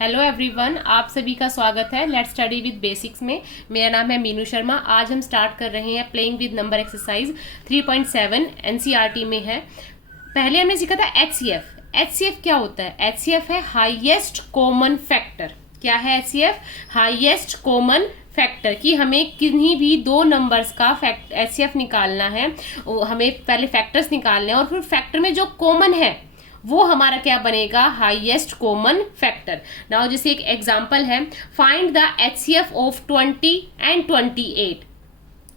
Hello everyone, आप सभी का स्वागत है लेट्स स्टडी विद बेसिक्स में। मेरा नाम है मीनू शर्मा। आज हम स्टार्ट कर रहे हैं playing with number exercise 3.7 NCERT में है। पहले हमने सीखा था एचसीएफ। एचसीएफ क्या होता है? एचसीएफ है हाईएस्ट कॉमन फैक्टर। क्या है एचसीएफ? Highest common factor. कि हमें किन्हीं भी दो नंबर्स का एचसीएफ निकालना है, हमें पहले फैक्टर्स निकालने हैं और फिर फैक्टर में जो कॉमन है वो हमारा क्या बनेगा? Highest common factor. नाउ जैसे एक एग्जांपल है, find the HCF of 20 and 28।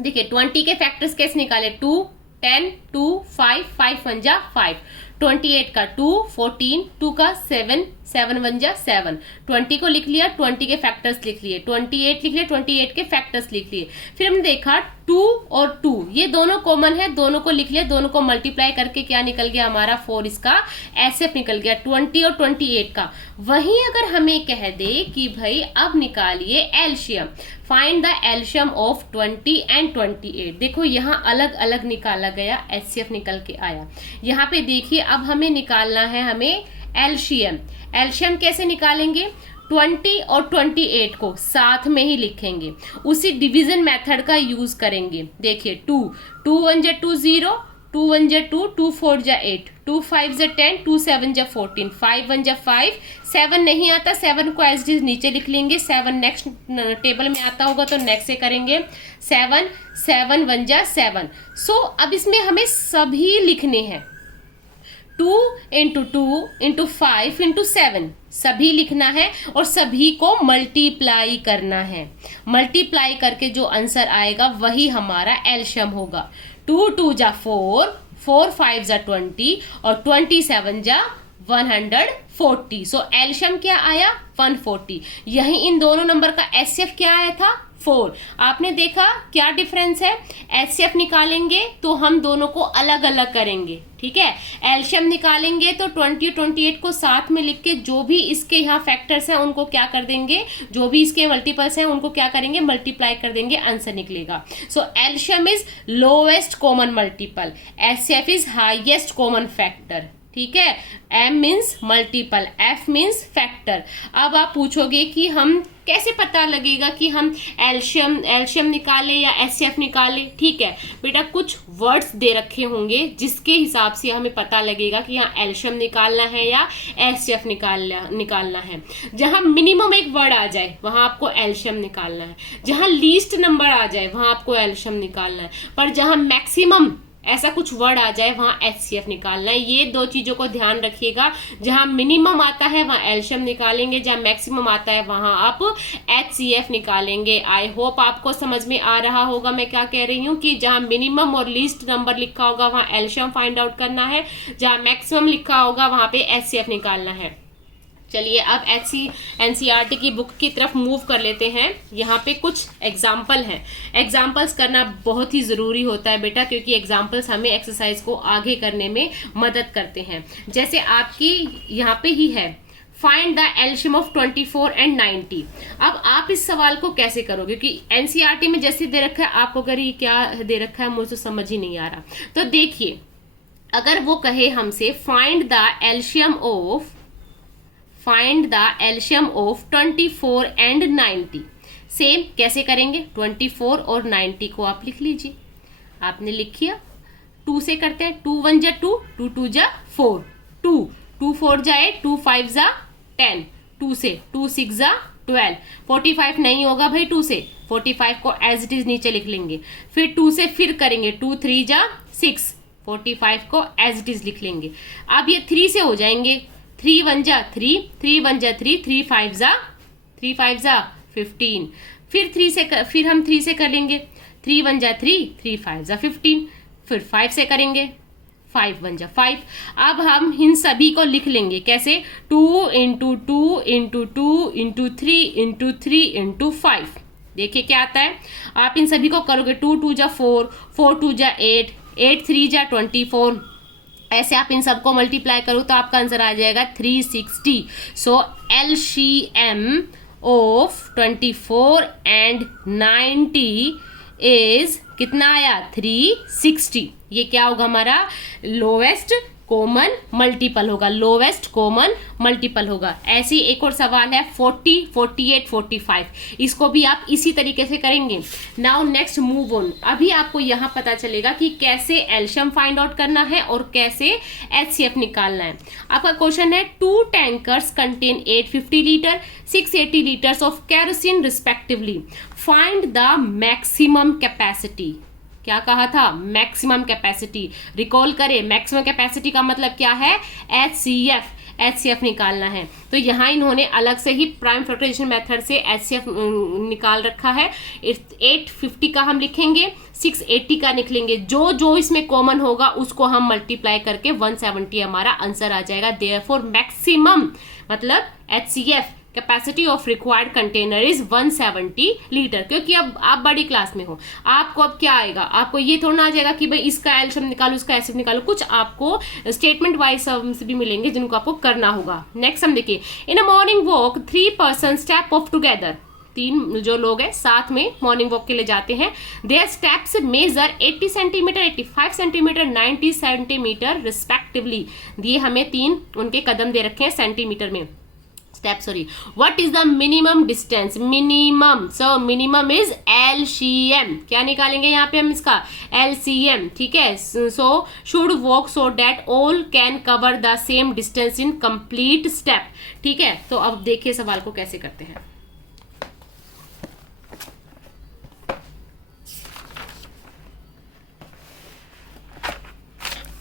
देखिए 20 के फैक्टर्स कैसे निकाले? 2, 10, 2, 5, 5 1 जा 5। 28 का 2, 14, 2 का 7, 7 1 जा 7। 20 को लिख लिया, 20 के फैक्टर्स लिख लिए, 28 लिख लिया, 28 के फैक्टर्स लिख लिए। फिर हमने देखा 2 और 2 ये दोनों कॉमन है, दोनों को लिख लिया, दोनों को मल्टीप्लाई करके क्या निकल गया हमारा? 4 इसका एचसीएफ निकल गया 20 और 28 का। वहीं अगर हमें कह दे कि भाई अब निकालिए एलशियम, find the LCM of 20 and 28। देखो यहाँ अलग अलग निकाला गया, एचसीएफ निकल के आया। यहाँ पे देखिए अब हमें निकालना है हमें एलशियम। एलशियम कैसे निकालेंगे? 20 और 28 को साथ में ही लिखेंगे, उसी डिवीजन मेथड का यूज करेंगे। देखिए 2 1 जा 2 0, 2 1 जा 2, 2 4 जा 8, 2 5 जा 10, 2 7 जा 14, 5 1 जा 5। 7 नहीं आता, 7 को एज इट इज नीचे लिख लेंगे। 7 नेक्स्ट टेबल में आता होगा तो नेक्स्ट से करेंगे। 7 7 1 जा 7। सो अब इसमें हमें सभी लिखने हैं। 2 इंटू 2 इंटू 5 इंटू 7 सभी लिखना है और सभी को मल्टीप्लाई करना है। मल्टीप्लाई करके जो आंसर आएगा वही हमारा एलशियम होगा। 2 2 जा 4, 4 5 जा 20 और 27 जा 140। सो एलशियम क्या आया? 140। यही इन दोनों नंबर का एचसीएफ क्या आया था? 4। आपने देखा क्या डिफरेंस है? एचसीएफ निकालेंगे तो हम दोनों को अलग अलग करेंगे, ठीक है। एलशियम निकालेंगे तो 20 28 को साथ में लिख के जो भी इसके यहाँ फैक्टर्स हैं उनको क्या कर देंगे, जो भी इसके मल्टीपल्स हैं उनको क्या करेंगे? मल्टीप्लाई कर देंगे, आंसर निकलेगा। So LCM is lowest common multiple, HCF is highest common factor, ठीक है। M means multiple, F means factor. अब आप पूछोगे कि हम कैसे पता लगेगा कि हम एलशियम निकाले या एचसीएफ निकाले? ठीक है बेटा, कुछ वर्ड्स दे रखे होंगे जिसके हिसाब से हमें पता लगेगा कि यहाँ एलशियम निकालना है या एचसीएफ निकालना है। जहां मिनिमम एक वर्ड आ जाए वहां आपको एलशियम निकालना है, जहां लीस्ट नंबर आ जाए वहां आपको एलशियम निकालना है, पर जहां मैक्सिमम ऐसा कुछ वर्ड आ जाए वहां एचसीएफ निकालना है। ये दो चीजों को ध्यान रखिएगा। जहां मिनिमम आता है वहां एलशियम निकालेंगे, जहां मैक्सिमम आता है वहां आप एचसीएफ निकालेंगे। आई होप आपको समझ में आ रहा होगा मैं क्या कह रही हूँ कि जहां मिनिमम और लीस्ट नंबर लिखा होगा वहां एलशियम फाइंड आउट करना है, जहां मैक्सिमम लिखा होगा वहां पे एचसीएफ निकालना है। चलिए अब एनसीईआरटी की बुक की तरफ मूव कर लेते हैं। यहाँ पे कुछ एग्जाम्पल हैं। एग्जाम्पल्स करना बहुत ही ज़रूरी होता है बेटा, क्योंकि एग्जाम्पल्स हमें एक्सरसाइज को आगे करने में मदद करते हैं। जैसे आपकी यहाँ पे ही है, find the LCM of 24 and 90। अब आप इस सवाल को कैसे करोगे? क्योंकि एनसीईआरटी में जैसे दे रखा है, आपको अगर ये क्या दे रखा है मुझे तो समझ ही नहीं आ रहा। तो देखिए अगर वो कहे हमसे find the LCM of 24 and 90, same कैसे करेंगे? 24 और 90 को आप लिख लीजिए। आपने लिख लिया, 2 से करते हैं। 2 1 जा 2, 2 2 जा 4, 2 4 जा 8, 2 5 जा 10, 2 से 2 6 जा 12। 45 नहीं होगा भाई 2 से, 45 को एज इट इज नीचे लिख लेंगे। फिर 2 से फिर करेंगे, 2 3 जा 6, 45 को एज इट इज लिख लेंगे। अब ये 3 से हो जाएंगे, 3 1 जा 3, 3 1 जा 3, 3 5 जा 15। फिर हम 3 से कर लेंगे, 3 1 जा 3, 3 5 जा 15। फिर 5 से करेंगे, 5 1 जा 5। अब हम इन सभी को लिख लेंगे कैसे? 2 into 2 into 2 into 3 into 3 into 5। देखिए क्या आता है। आप इन सभी को करोगे, 2 2 जा 4, 4 2 जा 8, 8 3 जा 24। ऐसे आप इन सबको मल्टीप्लाई करो तो आपका आंसर आ जाएगा 360। सो एलसीएम ऑफ 24 एंड 90 इज कितना आया? 360। ये क्या होगा हमारा? लोएस्ट कॉमन मल्टीपल होगा, लोवेस्ट कॉमन मल्टीपल होगा। ऐसी एक और सवाल है 40, 48, 45, इसको भी आप इसी तरीके से करेंगे। Now next move on. अभी आपको यहाँ पता चलेगा कि कैसे एलसीएम फाइंड आउट करना है और कैसे एचसीएफ निकालना है। आपका क्वेश्चन है 2 tankers contain 850 litre 680 litres of kerosene respectively, find the maximum capacity. क्या कहा था? Maximum capacity. रिकॉल करें, मैक्सिमम कैपेसिटी का मतलब क्या है? एचसीएफ निकालना है। तो यहाँ इन्होंने अलग से ही प्राइम फैक्टराइजेशन मेथड से एचसीएफ निकाल रखा है। 850 का हम लिखेंगे, 680 का निकलेंगे, जो जो इसमें कॉमन होगा उसको हम मल्टीप्लाई करके 170 हमारा आंसर आ जाएगा। देयरफॉर मैक्सिमम मतलब HCF capacity of required container is 170 litre. क्योंकि अब आप बड़ी क्लास में हो, आपको अब क्या आएगा, आपको ये थोड़ा ना आ जाएगा कि भाई इसका एलसीएम निकालो, इसका एचसीएफ निकालो। कुछ आपको स्टेटमेंट वाइज सम्स भी मिलेंगे जिनको आपको करना होगा। नेक्स्ट हम देखिए, in a morning walk 3 person step off together. 3 जो लोग हैं साथ में मॉर्निंग वॉक के लिए जाते हैं। Their steps measure 80 centimetre 85 centimetre 90 centimetre respectively. दिए हमें 3 उनके कदम दे रखे हैं सेंटीमीटर में, step sorry. What is the minimum distance? Minimum, so minimum is LCM. क्या निकालेंगे यहाँ पे हम? इसका एलसीएम। ठीक है। So should walk so that all can cover the same distance in complete step. ठीक है। तो अब देखिए सवाल को कैसे करते हैं।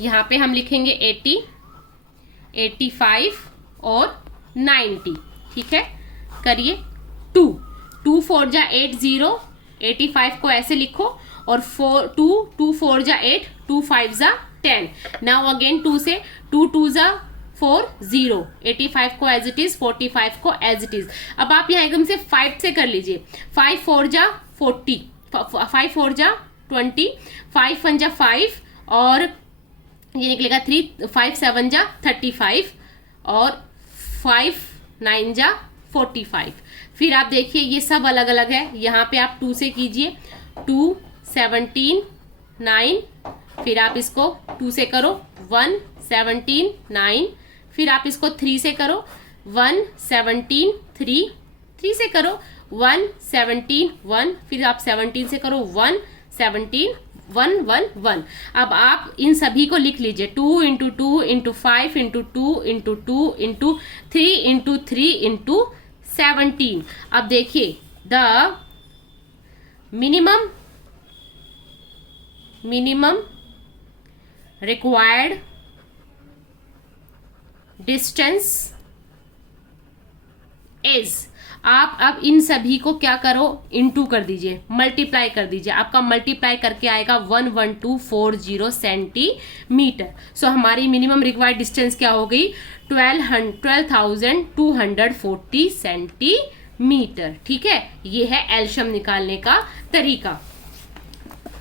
यहाँ पे हम लिखेंगे 80, 85 और 90। ठीक है। करिए 2 4 जा 80, 85 को ऐसे लिखो और 2 4 जा 8, 2 5 जा 10। नाउ अगेन 2 से 2 2 जा 4 0, 85 को एज इट इज, 45 को एज इट इज। अब आप यहाँ एकदम से 5 से कर लीजिए। 5 4 जा 40, 5 4 जा 20, 5 1 जा 5 और ये निकलेगा 3, 5 7 जा 35 और 5 9 जा 45। फिर आप देखिए ये सब अलग अलग है। यहाँ पे आप 2 से कीजिए, 2 17 9, फिर आप इसको 2 से करो 1 17 9, फिर आप इसको 3 से करो 1 17 3 से करो 1 17 1, फिर आप 17 से करो 1 17 1 1 1। अब आप इन सभी को लिख लीजिए, 2 into 2 into 5 into 2 into 2 into 3 into 3 into 17। अब देखिए the minimum required distance is. आप अब इन सभी को क्या करो? इनटू कर दीजिए, मल्टीप्लाई कर दीजिए। आपका मल्टीप्लाई करके आएगा 11240 सेंटीमीटर। सो हमारी मिनिमम रिक्वायर्ड डिस्टेंस क्या हो गई? 12,240 सेंटीमीटर। ठीक है। ये है एलसीएम निकालने का तरीका।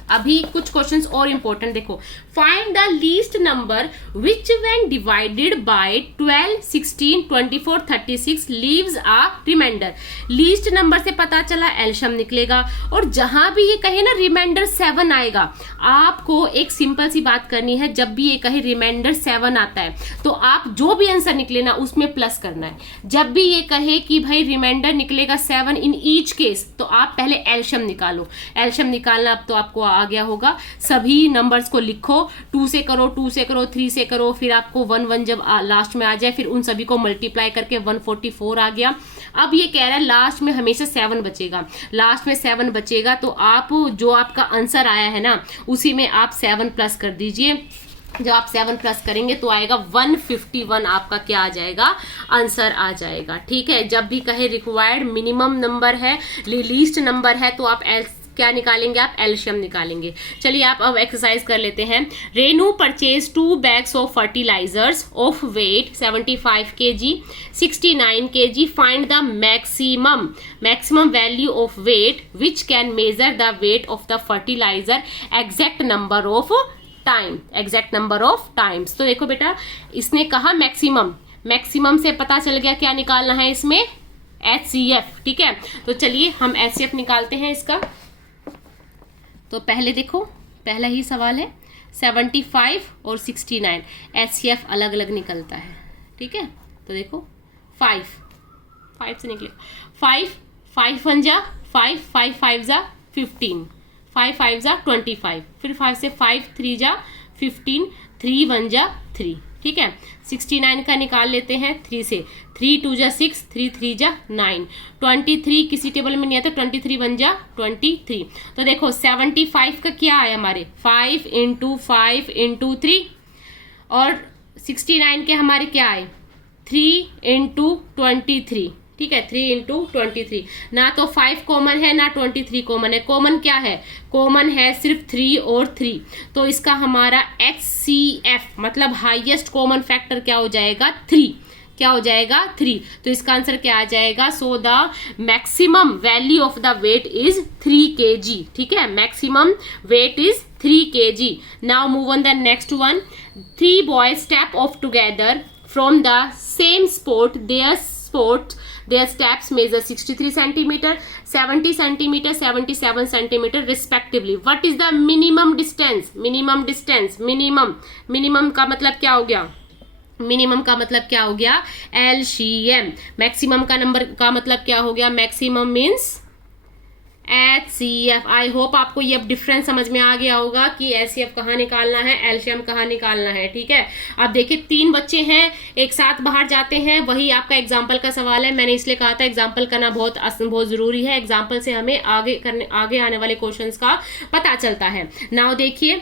अभी कुछ क्वेश्चंस और इंपॉर्टेंट देखो। Find the least number which when divided by 12 16 24 36 leaves a remainder. Least number से पता चला एलसीएम निकलेगा। और जहां भी ये कहे ना रिमाइंडर 7 आएगा, आपको एक सिंपल सी बात करनी है। जब भी ये कहे रिमाइंडर 7 आता है तो आप जो भी आंसर निकले ना उसमें प्लस करना है। जब भी ये कहे कि भाई रिमाइंडर निकलेगा 7 इन ईच केस, तो आप पहले एलसीएम निकालो। एलसीएम निकालना अब तो आपको आ गया होगा। सभी नंबर्स को लिखो, 2 से करो 2 से करो 3 से करो, फिर आपको 1 1 जब लास्ट में आ जाए फिर उन सभी को मल्टीप्लाई करके 144 आ गया। अब ये कह रहा है लास्ट में हमेशा 7 बचेगा। लास्ट में 7 बचेगा तो आप जो आपका आंसर आया है ना उसी में आप 7 प्लस कर दीजिए। जब आप 7 प्लस करेंगे तो आएगा 151। आपका क्या आ जाएगा? आंसर आ जाएगा। ठीक है। जब भी कहे रिक्वायर्ड मिनिमम नंबर है, लीस्ट नंबर है, तो आप क्या निकालेंगे? आप एलसीएम निकालेंगे। चलिए आप अब एक्सरसाइज कर लेते हैं। Renu purchase 2 bags of fertilizers of weight 75 kg 69 kg। Find the maximum value of weight which can measure the weight of the fertilizer exact number of times. तो देखो बेटा, इसने कहा मैक्सिमम से पता चल गया क्या निकालना है इसमें? एचसीएफ। ठीक है। तो चलिए हम एचसीएफ निकालते हैं इसका। तो पहले देखो, पहला ही सवाल है 75 और 69, HCF अलग अलग निकलता है, ठीक है। तो देखो 5 से निकले 5 1 जा 5 5 जा 15, 5 5 जा 25, फिर 5 से 5 3 जा 15, 3 1 जा 3, ठीक है। 69 का निकाल लेते हैं 3 से, 3 2 जा 6, 3 3 जा 9, 23 किसी टेबल में नहीं आता, 23 1 जा 23। तो देखो 75 का क्या आया हमारे 5 × 5 × 3, और 69 के हमारे क्या आए 3 × 23, ठीक है। 3 × 23, ना तो 5 कॉमन है ना 23 कॉमन है। कॉमन क्या है, कॉमन है सिर्फ 3 और 3, तो इसका हमारा HCF मतलब हाईएस्ट कॉमन फैक्टर क्या हो जाएगा 3, क्या हो जाएगा 3। तो इसका आंसर क्या आ जाएगा, so the maximum value of the weight is 3 kg, ठीक है। Maximum weight is 3 kg। Now move on the next one. 3 boys step off together from the same spot. Their steps measure 63 centimeter, 70 centimeter, 77 centimeter respectively. What is the minimum distance? minimum का मतलब क्या हो गया, minimum का मतलब क्या हो गया LCM। मैक्सिमम का नंबर का मतलब क्या हो गया, maximum means HCF। I hope आपको ये अब डिफरेंस समझ में आ गया होगा कि HCF कहाँ निकालना है, LCM कहाँ निकालना है, ठीक है। अब देखिए 3 बच्चे हैं एक साथ बाहर जाते हैं, वही आपका एग्जाम्पल का सवाल है। मैंने इसलिए कहा था एग्जाम्पल करना बहुत जरूरी है, एग्जाम्पल से हमें आगे आने वाले क्वेश्चंस का पता चलता है। नाउ देखिए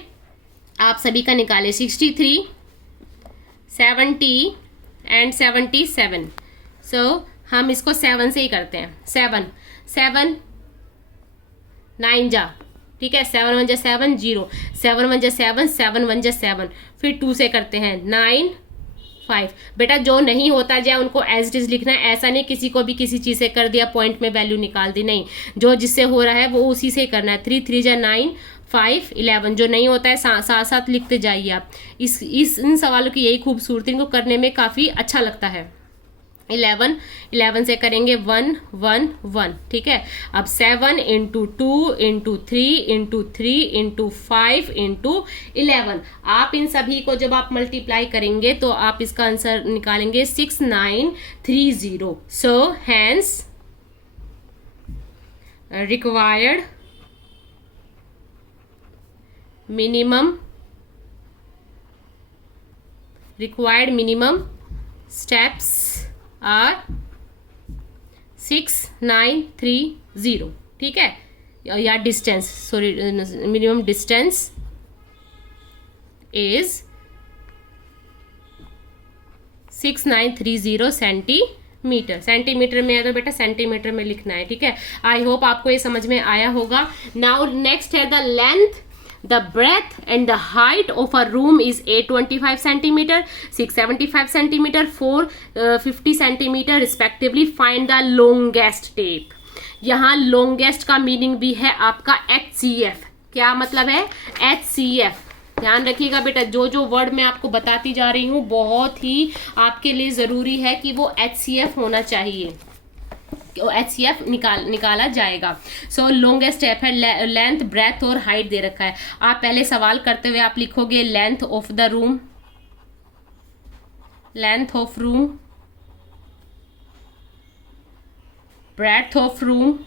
आप सभी का निकाले 63, 70 एंड 77। सो हम इसको 7 से ही करते हैं। 7 9 जा, ठीक है। 7 1 जा 7 0, 7 1 जा 7, 7 1 जा 7, फिर 2 से करते हैं 9 5। बेटा जो नहीं होता जाए उनको एज इट इज लिखना है, ऐसा नहीं किसी को भी किसी चीज से कर दिया पॉइंट में वैल्यू निकाल दी, नहीं, जो जिससे हो रहा है वो उसी से करना है। 3 3 जा 9, 5 11, जो नहीं होता है साथ साथ लिखते जाइए आप। इन सवालों की यही खूबसूरती, इनको करने में काफी अच्छा लगता है। 11 से करेंगे 1 1 1, ठीक है। अब 7 × 2 × 3 × 3 × 5 × 11। आप इन सभी को जब आप मल्टीप्लाई करेंगे तो आप इसका आंसर निकालेंगे 6930। So hence required minimum steps are 6930, ठीक है। या distance, sorry, minimum distance is 6930 centimetre. Centimetre में है तो बेटा सेंटीमीटर में लिखना है, ठीक है। आई होप आपको ये समझ में आया होगा। नाउ नेक्स्ट है the length, the breadth and the height of a room is 825 centimeter, 675 centimeter, 450 centimeter respectively. Find the longest tape. यहाँ longest का मीनिंग भी है आपका HCF। क्या मतलब है HCF? ध्यान रखिएगा बेटा, जो वर्ड मैं आपको बताती जा रही हूँ बहुत ही आपके लिए जरूरी है कि वो HCF होना चाहिए, HCF निकाला जाएगा। सो लॉन्गेस्ट स्टेप है, लेंथ ब्रेथ और हाइट दे रखा है। आप पहले सवाल करते हुए आप लिखोगे length of the room, breadth of room,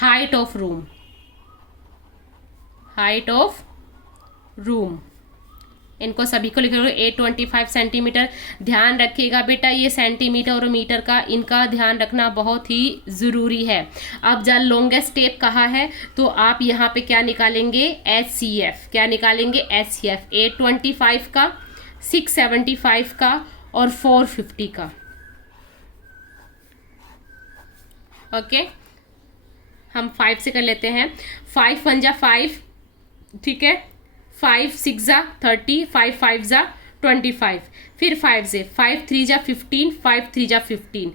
height of room. इनको सभी को लिख लो 825 सेंटीमीटर। ध्यान रखिएगा बेटा ये सेंटीमीटर और मीटर का इनका ध्यान रखना बहुत ही ज़रूरी है। अब जब लॉन्गेस्ट स्टेप कहा है तो आप यहाँ पे क्या निकालेंगे HCF, क्या निकालेंगे HCF 825 का, 675 का और 450 का। ओके, हम 5 से कर लेते हैं। 5 1 जा 5, ठीक है। 5 6 जा 30, 5 5 जा 25, फिर 5 से 5 3 जा 15, 5 3 जा 15,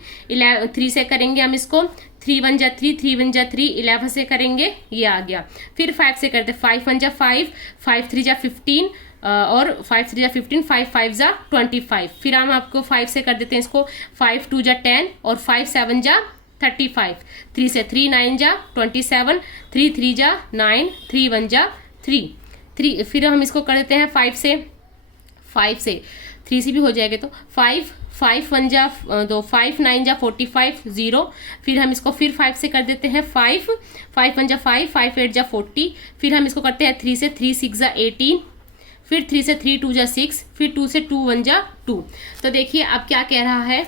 3 से करेंगे हम इसको, 3 1 जा 3, 3 1 जा 3, 11 से करेंगे ये आ गया। फिर 5 से करते 5 1 जा 5, 5 3 जा 15 और 5 3 जा 15, 5 5 जा 25। फिर हम आपको 5 से कर देते हैं इसको, 5 2 जा 10 और 5 7 जा 35, 3 से 3 9 जा 27, 3 3 जा 9, 3 1 जा 3, फिर हम इसको कर देते हैं 5 से 3 से भी हो जाएगा तो 5 1 जा 2, 5 9 जा 45 0, फिर हम इसको फिर 5 से कर देते हैं 5 1 जा 5, 5 8 जा 40, फिर हम इसको करते हैं 3 से 3 6 जा 18, फिर 3 से 3 2 जा 6, फिर 2 से 2 1 जा 2। तो देखिए अब क्या कह रहा है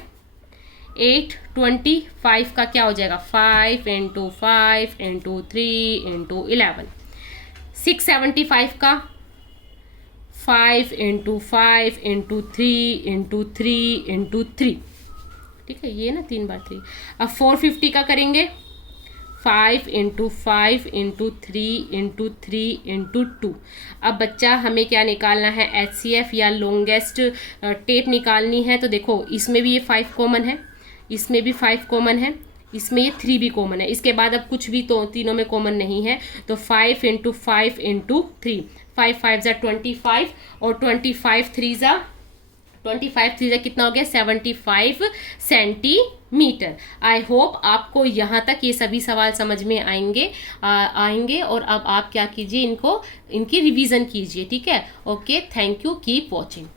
825 का क्या हो जाएगा 5 × 5 × 3 × 11, 675 का 5 × 5 × 3 × 3 × 3, ठीक है, ये ना 3 बार 3। अब 450 का करेंगे 5 × 5 × 3 × 3 × 2। अब बच्चा हमें क्या निकालना है HCF या लॉन्गेस्ट टेप निकालनी है। तो देखो इसमें भी ये 5 कॉमन है, इसमें भी 5 कॉमन है, इसमें ये 3 भी कॉमन है, इसके बाद अब कुछ भी तो तीनों में कॉमन नहीं है। तो 5 × 5 × 3, 5 5 जा 25 और 25 3 जा कितना हो गया 75 सेंटीमीटर। आई होप आपको यहाँ तक ये सभी सवाल समझ में आएंगे और अब आप क्या कीजिए इनकी रिवीजन कीजिए, ठीक है। Okay, thank you, keep watching.